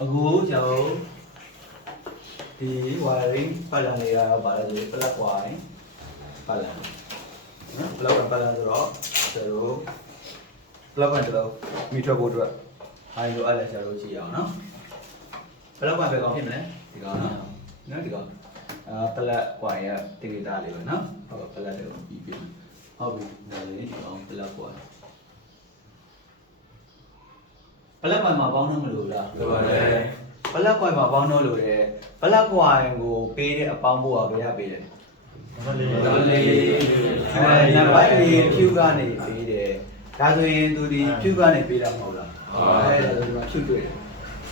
အခုကျွန်တော်ဒီ wiring ပတ်လန်လေးကတော့ဗါလဲဆို plug wiring ပတ်လန်နော် plug ပတ်လန်ဆိုတော့ကျွန်တော် plug ကကျွန်တော်မီထရဖို့အတွက်အားလိုအပ်လဲကျွန်တော်ကြည့်အောင်နော် plug ကဘယ်ကောင်ဖြစ်မလဲဒီကောင်နော်ဒီကောင်plug wire ရဲ့တိတိသားလေးပဲနော်ဟုတ် plug လေးကိုပြီးပြီဟုတ်ပြီဒါလေးဒီကောင် plug wire plug wire မှာပေါင်းနှုန်းမလို့လားဟုတ်ပါတယ်plug wire မှာပေါင်းနှုန်းလို့တယ် plug wire ကိုပေးတဲ့အပေါင်းဖို့ကဘယ်ရပေးလဲနံပါတ်4နံပါတ်4ဖြူကနေပေးတယ်ဒါဆိုရင်သူဒီဖြူကနေပေးတာမဟုတ်လားဟုတ်တယ်ဒါဆိုဒီမှာဖြူတွေ့တယ်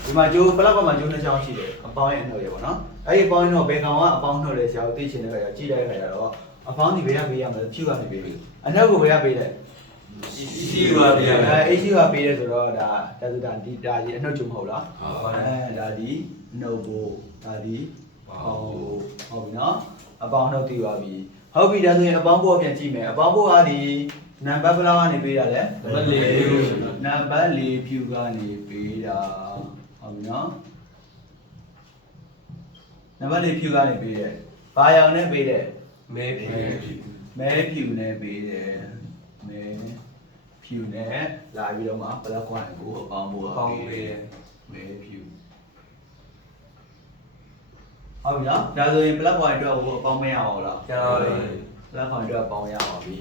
ဒီမှာကျိုး plug wire မှာကျိုးနှစ်ချောင်းရှိတယ်အပေါင်းရဲ့နှုတ်ရပေါ့နော်အဲ့ဒီအပေါင်းတော့ဘယ်ကောင်ကအပေါင်းနှုတ်လဲဆရာတို့သိချင်တဲ့ခါကျကြည့်တဲ့ခါကျတော့အပေါင်းဒီဘယ်ရပေးရမလဲဖြူကနေပေးပြီအနှုတ်ကိုဘယ်ရပေးလဲAC ပါဗျာAC ပါပေးတယ်ဆိုတော့ဒါဆိုတာဒီဒါကြီးအနှုတ်ကျုံမဟုတ်လားဟုတ်ဒါဒီနှုတ်ဖို့ဒါဒီဟုတ်ပြီနော်အပေါင်းနှုတ်တည်ပါပြီဟုတ်ပြီဒါဆိုရင်အပေါင်းဖို့ပြန်ကြည့်မယ်အပေါင်းဖို့ကဒီနံပါတ်ဘယ်လောက်ကနေပေးတာလဲနံပါတ်4ဖြူကနေပေးတာဟုတ်ပြီနော်နံပါတ်4ဖြူကနေပေးတယ်ဘာရောင်နဲ့ပေးတယ်မဲဖြူနဲ့ပေးတယ်မဲဖြူနဲ့လာပြီးတော့မှဘလက်ကွန်ကိုအပေါင်းဖို့ပေးတယ်မဲဖြူဟုတ်ပြီနော်ဒါဆိုရင် black wire အတွက်ကိုအပေါင်းမရအောင်လားကျတော့လေ black wire အတွက်ပေါင်းရပါပြီ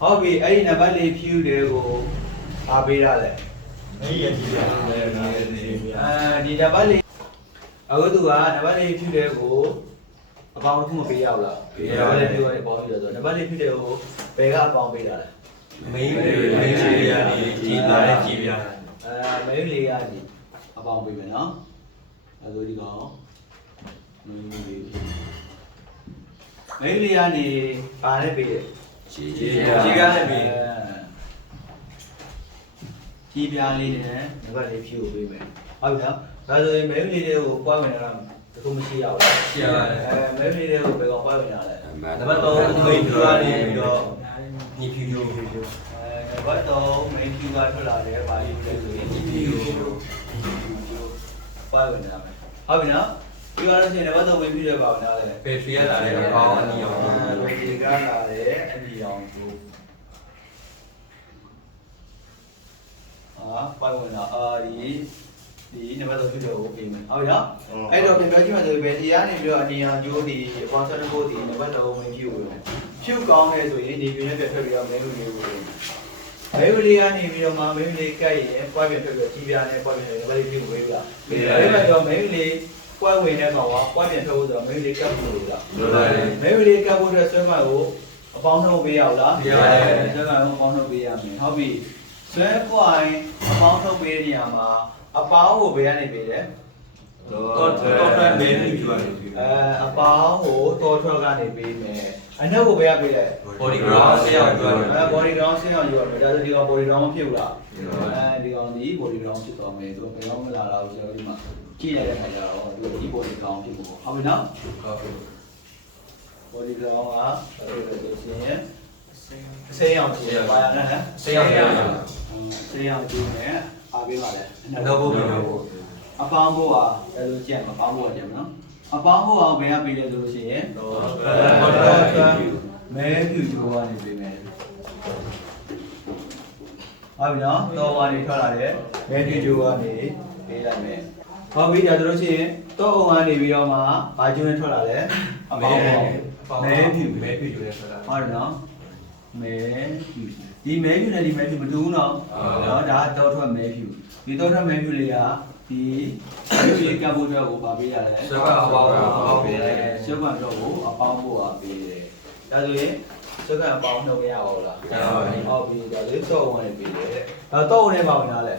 ဟုတ်ပြီအဲ့ဒီနံပါတ်4ဖြူတွေကိုအားပေးရလဲမေးရကြည့်ရမယ်ဒီနံပါတ်4အခုသူကနံပါတ်4ဖြူတွေကိုအပေါင်းတစ်ခုမပေးရဘူးလားပေးရပါတယ်ပြောတယ်အပေါင်းပေးရဆိုနံပါတ်4ဖြူတွေကိုဘယ်ကအပေါင်းပေးတာလဲမေးလေးကနေကြည်လာတဲ့ကြည်ပြမေးလေးကနေအပေါင်းပေးမယ်နော်အဲဆိုဒီကောင်မေးလေးကနေပါနဲ့ပေးတယ်ကြည်ပြားနဲ့ပေးကြည်ပြားလေးနဲ့နံပါတ်4ဖြူကိုပေးမယ်ဟုတ်ပြီနော်ဒါဆိုရင်မေးလေးတွေကိုပွားဝင်တာတခုမရှိရဘူးလားရှိရတယ်မေးလေးတွေကိုဘယ်ကောင်ပွားဝင်တာလဲနံပါတ်3မေးဖြူကနေပြီးတော့ညီဖြူနံပါတ်3မေးဖြူကထွက်လာတယ်ဘာလို့လဲဆိုရင်ညီဖြူပွားဝင်တာမယ်ဟုတ်ပြီနော်ဒီကတော့ရှင်နံပါတ်3မေးဖြူတွေပါဝင်တာလဲဘယ်ထရီကလာတယ်အပေါင်းအနီအောင်ဘယ်ထရီကလာတယ်အနီအောင်ကိုပွားဝင်တာဒီနံပါတ်3ဖြူတွေကိုပေးမယ်ဟုတ်ပြီနော်အဲ့တော့ပြန်ပြောကြည့်မှဆိုရင်ဘယ်ထရီကနေပြီးတော့အနီအောင်ကျိုးဒီအပေါင်း7ကိုဒီနံပါတ်3မေးဖြူဝင်မယ်ဖြူကောင်းတယ်ဆိုရင်ဒီပြင်းနဲ့ပြန်ထွက်ပြီးတော့မဲလူလေးကိုမဲလူလေးကနေပြီးတော့မှမဲလူလေးကတ်ရင်ပွားပြန်ထွက်ပြီးတော့ကြီးပြားနဲ့ပွားပြန်ထွက်ပြီးတော့ဝေးပြီလားဝေးတယ်ဒါပေမဲ့မဲလူလေးပွားဝင်တဲ့ကောင်ကပွားပြန်ထွက်ဖို့ဆိုတော့မဲလူလေးကတ်ဖို့လို့လားလိုပါတယ်မဲလူလေးကတ်ဖို့အတွက်ဆွဲမှတ်ကိုအပေါင်းနှုတ်ပေးရအောင်လားပေးရတယ်ဆွဲမှတ်ကိုအပေါင်းနှုတ်ပေးရမယ်ဟုတ်ပြီဆွဲပွားရင်အပေါင်းနှုတ်ပေးတဲ့နေရာမှာအပေါင်းကိုဘယ်ကနေပေးတယ်တော်ထွက်မဲလူဖြူကနေပေးအပေါင်းကိုတော်ထွက်ကနေပေးမယ်အနှုတ်ကိုဘယ်ကပေးလဲ body ground ဆင်းအောင်ယူရမယ် body ground ဆင်းအောင်ယူရမယ်ဒါဆိုဒီကောင် body ground မဖြစ်ဘူးလားဒီကောင်ဒီ body ground ဖြစ်သွားမယ်ဆိုတော့ဘယ်တော့မလာတော့ဘူးကျွန်တော်ဒီမှာကြည့်ရတဲ့ခါကျတော့ဒီ body ground ဖြစ်ဖို့ဟုတ်ပြီနော်ဟုတ်ပြီ body ground ကဘယ်လိုလဲဆိုရင်ဆင်းအောင်ကြည့်ရပါရနော်ဆင်းအောင်ကြည့်မယ်အားပေးပါလေအနှုတ်ဖို့အပေါင်းဖို့ကဘယ်လိုကြည့်ရမလဲအပေါင်းဖို့ကြည့်မနော်အပေါင်းဖို့အောင်ဘယ်ကပေးလဲဆိုလို့ရှိရင်မဲဖြူချိုးကနေပေးမယ်ဟုတ်ပြီနော်တော့ကနေထွက်လာတယ်မဲဖြူချိုးကနေပေးလိုက်မယ်ဟုတ်ပြီဒါဆိုလို့ရှိရင်တော့အုံကနေပြီးတော့မှဘာကျိုးနဲ့ထွက်လာလဲအပေါင်းဖို့မဲဖြူချိုးနဲ့ထွက်လာဟုတ်တယ်နော်မဲဖြူဒီမဲဖြူနဲ့ဒီမဲဖြူမတူဘူးနော်နော်ဒါတော့ထွက်မဲဖြူဒီတော့ထွက်မဲဖြူလေးကဒီဒီကဘိုးတော့ကိုပါပေးရတယ်ဆွဲကအပေါင်းပေးတယ်ဆွဲကတော့ကိုအပေါင်းဖို့ပါပေးတယ်ဒါဆိုရင်ဆွဲကအပေါင်းနှုတ်ရအောင်လားဟုတ်ပြီဒါလေးတော့ဝင်ပေးတယ်ဒါတော့ဝင်ပါဝင်လားလေ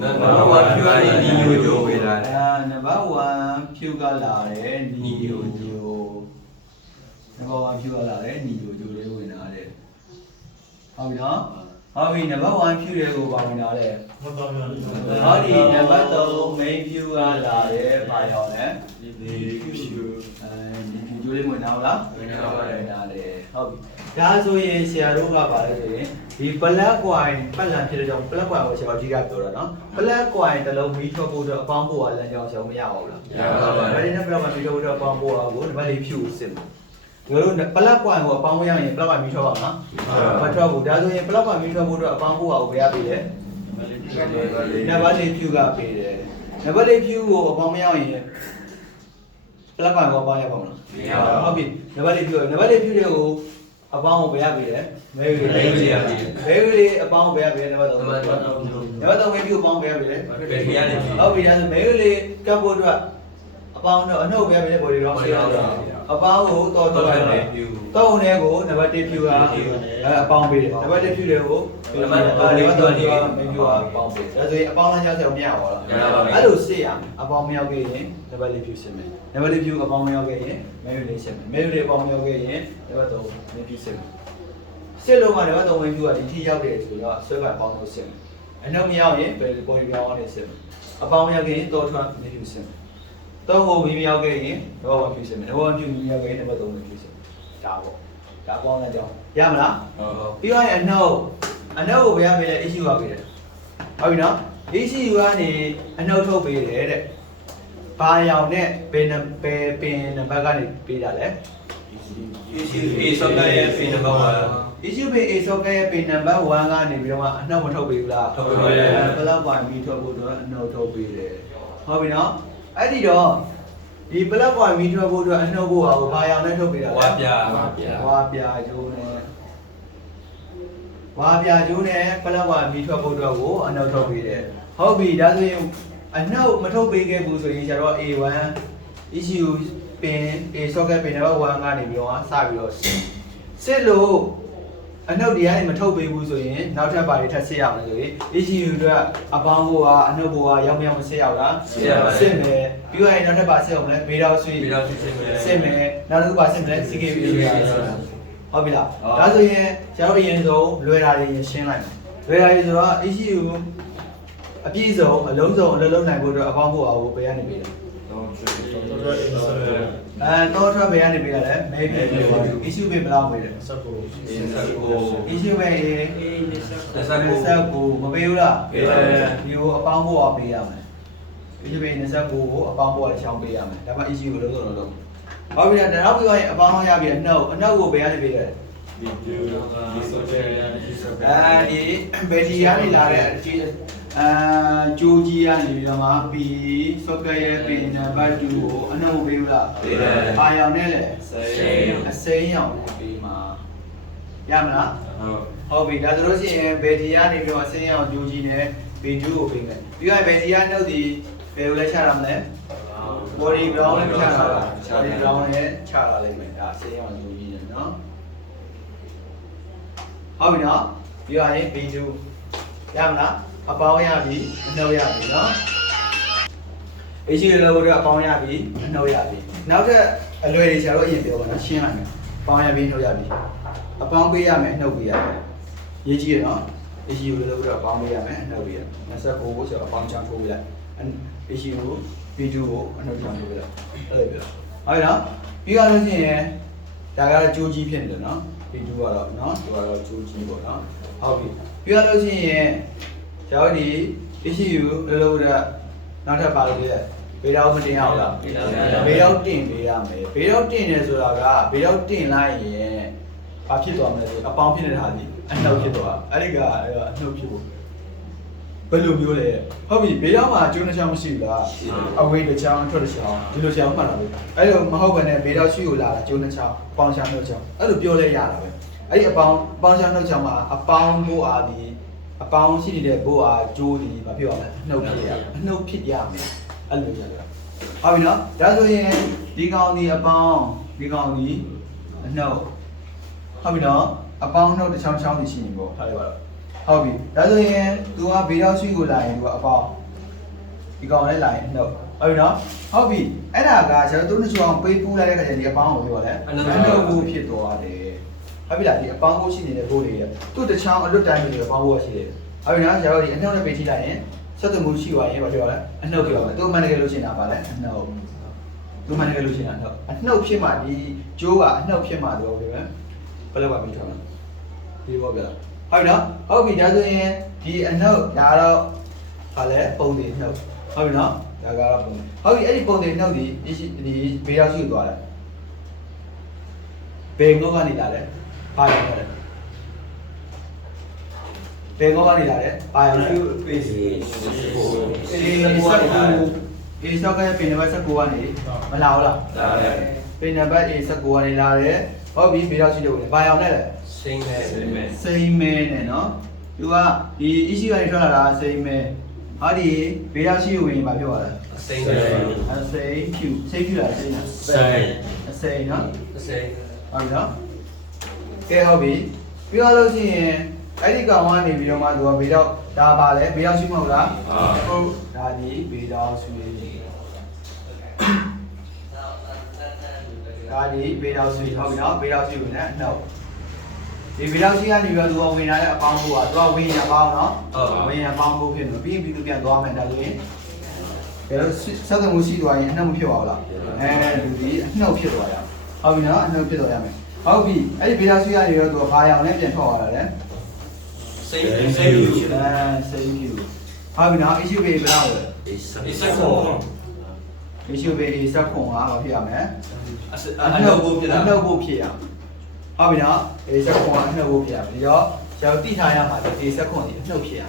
နံပါတ်1ဖြူကနေနီယိုဂျိုပေးတာနံပါတ်1ဖြူကလာတယ်နီယိုဂျိုနံပါတ်1ဖြူကလာတယ်နီယိုဂျိုလေးဝင်လာတယ်ဟုတ်ပြီနော်ဟုတ်ပြီနံပါတ်1ဖြူတွေကိုပါဝင်လာတယ်ဟောဒီနံပါတ်3 main view ကလာတယ်ပါရောလဲဒီဖြူဒီဖြူလေးဝင်လာလားဝင်လာပါတယ်ဟုတ်ပြီ ဒါဆိုရင်ဆရာတို့ကပါလဲဆိုရင်ဒီ black coin ပတ်လန်ဖြစ်တဲ့ကြောင့် black coin ကိုဆရာတို့အဓိကပြောတာနော် black coin တစ်လုံးမီးထွက်ဖို့အတွက်အပေါင်းဖို့ကလမ်းကြောင်းဆရာမရပါဘူးလားမရပါဘူးဒါနဲ့ black coin မီးထွက်ဖို့အတွက်အပေါင်းဖို့ကိုနံပါတ်၄ဖြူစစ်မယ်ဒီလို black coin ကိုအပေါင်းဖို့ရရင် black coin မီးထွက်ပါမလားမထွက်ဘူးဒါဆိုရင် black coin မီးထွက်ဖို့အတွက်အပေါင်းဖို့ကိုဘယ်ရပေးလဲနံပါတ်၄ဖြူကပေးတယ်နံပါတ်၄ဖြူကိုအပေါင်းမရရင် black coin ကိုအပေါင်းရပါမလားမရပါဘူးဟုတ်ပြီနံပါတ်၄ဖြူတွေကိုအပေါင်းကိုဘယ်ရပေးလဲမဲရီလေးအပေါင်းဘယ်ရပေးလဲနံပါတ်3နံပါတ်3ဝင်းပြအပေါင်းဘယ်ရပေးလဲဟုတ်ပြီဒါဆိုမဲရီလေးကပ်ဖို့အတွက်အပေါင်းတော့အနှုတ်ဘယ်ရပေးလဲဘော်ဒီရောင်းစီအပေါင်းကိုတော့တော့တယ်တော့ဦးနဲ့ကိုနံပါတ်1ဖြူကအပေါင်းပေးတယ်နံပါတ်1ဖြူတွေကိုနံပါတ်3မင်းဖြူကအပေါင်းပေးဒါဆိုရင်အပေါင်းလမ်းကြောင်းဆက်မရပါဘူးအဲ့လိုစစ်ရအပေါင်းမရောက်ခဲ့ရင်နံပါတ်4ဖြူစစ်မယ်နံပါတ်4ဖြူအပေါင်းမရောက်ခဲ့ရင်မဲရီလေးစစ်မယ်မဲရီလေးအပေါင်းမရောက်ခဲ့ရင်နံပါတ်3မင်းဖြူစစ်မယ်စစ်လို့မှနံပါတ်3ဝင်းဖြူကဒီထိရောက်တယ်ဆိုတော့ဆွဲပါအပေါင်းလို့စစ်မယ်အနှုတ်မရောက်ရင်ပေါ်ဒီပြောင်းအောင်နေစစ်မယ်အပေါင်းမရောက်ခဲ့ရင်တော့ထွက်မင်းဖြူစစ်မယ်တော့ဟိုမီးမြောက်ခဲ့ရင်တော့ဘာဖြစ်စမလဲတော့ပြုမီးမြောက်ခဲ့ရင်နံပါတ်3နဲ့ဖြစ်စဒါပေါ့ဒါပေါင်းတဲ့ကြောင်းရမလားဟုတ်ပြီးတော့အနှုတ်ကိုဘယ်ရပေးလဲ issue ကပေးတယ်ဟုတ်ပြီနော် issue ကနေအနှုတ်ထုတ်ပေးတယ်တဲ့ဘာရောင်နဲ့ပင်နံပါတ်ကနေပေးတာလဲ issue A socket ရဲ့ပင်နံပါတ်1 issue A socket ရဲ့ပင်နံပါတ်1ကနေပြီးတော့အနှုတ်မထုတ်ပေးဘူးလားထုတ်ပေးတယ်ဘယ်လောက်ပါပြီးထုတ်ဖို့တော့အနှုတ်ထုတ်ပေးတယ်ဟုတ်ပြီနော်အဲ့ဒီတော့ဒီ black coin မီးထွက်ဖို့အတွက်အနှုတ်ဖို့ဟာကိုဘာရောင်နဲ့ထုတ်ပေးတာလဲဝါပြကျိုးနဲ့ black coin မီးထွက်ဖို့အတွက်ကိုအနှုတ်ထုတ်ပေးတယ်ဟုတ်ပြီဒါဆိုရင်အနှုတ်မထုတ်ပေးခဲ့ဘူးဆိုရင်ကျတော့ A1 issue ပင် A socket ပင်တော့1ကနေပြီးတော့စပြီးတော့စစ်လို့အနှုတ်ဒီကနေမထုတ်ပေးဘူးဆိုရင်နောက်ထပ်ပါတွေထပ်စစ်ရမယ်ဆိုရင် issue အတွက်အပေါင်းဖို့ကအနှုတ်ဖို့ကရောက်မစစ်ရောက်လားစစ်မယ်ပြီးရင်နောက်ထပ်ပါစစ်အောင်လဲဘေးတော့ဆွေးစစ်မယ်နောက်တစ်ခုပါစစ်မယ် CKB ဆွေးဟုတ်ပြီလားဒါဆိုရင်ကျွန်တော်အရင်ဆုံးလွယ်တာတွေရှင်းလိုက်မယ်လွယ်တာတွေဆိုတော့ issue အပြည့်စုံအလုံးစုံအလုံးလုံးနိုင်ဖို့အတွက်အပေါင်းဖို့ကိုဘယ်ကနေပေးလဲတော့ထွက်ဘယ်ကနေပေးရလဲမဲပြည့်ပြီးတော့ issue ပဲဘယ်လောက်ပေးလဲ29 issue ပဲ29မပေးဘူးလားပေးတယ်ဒီကိုအပေါင်းဖို့အောင်ပေးရမယ် issue ပဲ29ကိုအပေါင်းဖို့လည်းရှောင်းပေးရမယ်ဒါမှ issue ကိုလုံးစုံလုံးဟုတ်ပြီလားနောက်ပြီးတော့အပေါင်းရပြီအနှုတ်ကိုဘယ်ကနေပေးလဲဒီဘယ်ဒီကနေလာတဲ့အကျိကျိုးကြီးကနေပြီးတော့မှ P socket ရဲ့ pin number 2ကိုအနှုတ်ပေးဘူးလားပေးတယ်။ဘာရောင်နဲ့လဲအစိမ်းရောင်နဲ့ပေးမှာရမလားဟုတ်ပြီဒါဆိုလို့ရှိရင်ဘယ်ဒီကနေပြီးတော့အစိမ်းရောင်ကျိုးကြီးနဲ့ P2 ကိုပေးမယ်ပြီးတော့ဘယ်ဒီကနှုတ်ဒီဘယ်ကိုလဲချတာမလဲ body ground နဲ့ချတာလား body ground နဲ့ချတာလိမ့်မယ်ဒါအစိမ်းရောင်ကျိုးကြီးနဲ့နော်ဟုတ်ပြီနော်ပြီးတော့ရင် P2 ရမလားအပေါင်းရပြီအနှုတ်ရပြီနော် issue လို့တော့အပေါင်းရပြီအနှုတ်ရပြီနောက်ထပ်အလွယ်တွေဆရာတို့အရင်ပြောပါနော်ရှင်းလိုက်မယ်အပေါင်းရပြီအနှုတ်ရပြီအပေါင်းပေးရမယ်အနှုတ်ပေးရမယ်ရေးကြည့်ရနော် issue လို့တော့အပေါင်းပေးရမယ်အနှုတ်ပေးရ29ကိုဆိုတော့အပေါင်းချမ်းထိုးပေးလိုက် issue ကို P2 ကိုအနှုတ်ချမ်းထိုးပေးလိုက်အဲ့လိုပြောဟုတ်နော်ပြီးတော့လို့ရှိရင်ဒါကတော့ကြိုးကြီးဖြစ်နေတယ်နော် P2 ကတော့နော်သူကတော့ကြိုးကြီးပေါ့နော်ဟုတ်ပြီပြီးတော့လို့ရှိရင်ကျောင်းဒီ issue လို့တော့နောက်ထပ်ပါလို့လေဘေးတော့မတင်အောင်လားဘေးတော့တင်ပေးရမယ်ဘေးတော့တင်နေဆိုတာကဘေးတော့တင်လိုက်ရင်ဘာဖြစ်သွားမလဲဆိုအပေါင်းဖြစ်နေတာဒီအနှုတ်ဖြစ်သွားအဲ့ဒီကအနှုတ်ဖြစ်ဖို့ဘယ်လိုမျိုးလဲဟုတ်ပြီဘေးတော့မှာကျိုးနှချောင်းမရှိဘူးလားအဝေးတစ်ချောင်းထွက်တစ်ချောင်းဒီလိုချောင်းမှတ်တာပဲအဲ့လိုမဟုတ်ဘဲနဲ့ဘေးတော့ရှိကိုလာတာကျိုးနှချောင်းပေါင်းချောင်းနှုတ်ချောင်းအဲ့လိုပြောလဲရတာပဲအဲ့ဒီအပေါင်းချောင်းနှုတ်ချောင်းမှာအပေါင်းဖို့အားဒီအပေါင်းရှိနေတဲ့ဘိုးအားကျိုးဒီမဖြစ်ပါနဲ့အနှုတ်ဖြစ်ရအနှုတ်ဖြစ်ရမယ်အဲ့လိုကြတာဟုတ်ပြီနော်ဒါဆိုရင်ဒီကောင်ဒီအပေါင်းဒီကောင်ဒီအနှုတ်ဟုတ်ပြီနော်အပေါင်းနှုတ်တစ်ချောင်းချောင်းရှိနေပေါ့ထားလိုက်ပါတော့ဟုတ်ပြီဒါဆိုရင် तू ကဘေးတော့ရှိကိုလာရင် तू ကအပေါင်းဒီကောင်လည်းလာရင်အနှုတ်ဟုတ်ပြီနော်ဟုတ်ပြီအဲ့ဒါကကျွန်တော်တို့နှစ်ချောင်းပေးပူးလိုက်တဲ့ခါကျဒီအပေါင်းကိုပြောပါလဲအနှုတ်ကိုဖြစ်သွားတယ်ဟုတ်ပြီလားဒီအပေါင်းကိုရှိနေတဲ့ဘိုးလေးကသူ့တစ်ချောင်းအလွတ်တိုင်းပြီးတော့ပေါင်းဖို့ရှိတယ်ဟုတ်ပြီနော်ကျွန်တော်ဒီအနှုတ်နဲ့ပေးထိလိုက်ရင်ဆက်သွယ်မှုရှိသွားရင်ဘာပြောလဲအနှုတ်ပြောမယ်သူ့မှန်တယ်လို့ရှင်းတာပါလဲအနှုတ်သူ့မှန်တယ်လို့ရှင်းတာအနှုတ်ဖြစ်မှဒီကျိုးကအနှုတ်ဖြစ်မှတော့ပြောမယ် ဘယ်လောက်ပါပြီးထွက်မှာဒီဘောပြလားဟုတ်နော်ဟုတ်ပြီဒါဆိုရင်ဒီအနှုတ်ဒါတော့ဟာလဲပုံတွေနှုတ်ဟုတ်ပြီနော်ဒါကတော့ပုံဟုတ်ပြီအဲ့ဒီပုံတွေနှုတ်ဒီဘေးရောက်ရှိသွားတယ်ဘယ်ငုတ်ကနေလာလဲဘာရောက်လဲဘယ်ငုတ်ကနေလာလဲဘာရောက်လဲအေးဆောက်ကပင်နံပါတ်19ကနေမလာဘူးလားလာတယ်ပင်နံပါတ်19ကနေလာတယ်ဟုတ်ပြီဘေးရောက်ရှိလို့လေဘာရောက်လဲစိမ့်မဲနဲ့နော်သူကဒီ issue ကနေထွက်လာတာစိမ့်မဲဟာဒီဘေးရောက်ရှိဝင်ဘာပြောရလဲစိမ့်ဖြူလားစိမ့်နော်စိမ့်နော်ဟုတ်နော်ကဲဟုတ်ပြီပြောလို့ရှိရင်အဲ့ဒီကောင်ကနေပြီးတော့မှသူကဘေးရောက်ဒါပါလဲဘေးရောက်ရှိမဟုတ်လားဟုတ်ဒါဒီဘေးရောက်ရှိဒါဒီဘေးရောက်ရှိဟုတ်ပြီနော်ဘေးရောက်ရှိဝင်နဲ့နှုတ်ဒီဗီလောက်ရှိကနေပြီးတော့သူကဝင်လာတဲ့အပေါင်းဖို့ကသူကဝင်ရပေါင်းနော်ဝင်ရပေါင်းဖို့ဖြစ်နေပြီးပြီးသူပြန်သွားမယ်ဒါဆိုရင်ဘယ်လိုစက်မှုရှိသွားရင်အနှုတ်မဖြစ်ပါဘူးလားလူဒီအနှုတ်ဖြစ်သွားရဟုတ်ပြီနော်အနှုတ်ဖြစ်သွားရမယ်ဟုတ်ပြီအဲ့ဒီဗီလောက်ရှိကနေတော့သူကဘာရောင်နဲ့ပြန်ထွက်သွားတာလဲစိတ်ဖြူဟုတ်ပြီနော် issue ပဲဘယ်လောက်လဲ issue ပဲစက်ခွန်ကဘာဖြစ်ရမလဲအနှုတ်ဖို့ဖြစ်ရဟုတ်ပြီနော်အေးစက်ခွန်ကအနှုတ်ဖို့ဖြစ်ရမယ်ဒီတော့ကျွန်တော်တိထားရမှာလေအေးစက်ခွန်ဒီအနှုတ်ဖြစ်ရ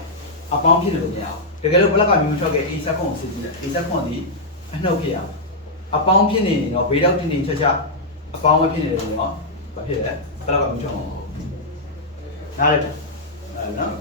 အပေါင်းဖြစ်လို့မရအောင်တကယ်လို့ဘလက်ကမျိုးထွက်ခဲ့အေးစက်ခွန်ကိုစစ်ကြည့်လိုက်အေးစက်ခွန်ဒီအနှုတ်ဖြစ်ရအပေါင်းဖြစ်နေရင်တော့ဘေးတော့တင်းတင်းချက်ချက်အပေါင်းမဖြစ်နေတယ်လို့နော်ဘာဖြစ်လဲဘလက်ကမျိုးထွက်မှာမဟုတ်နားလိုက်တယ်နော်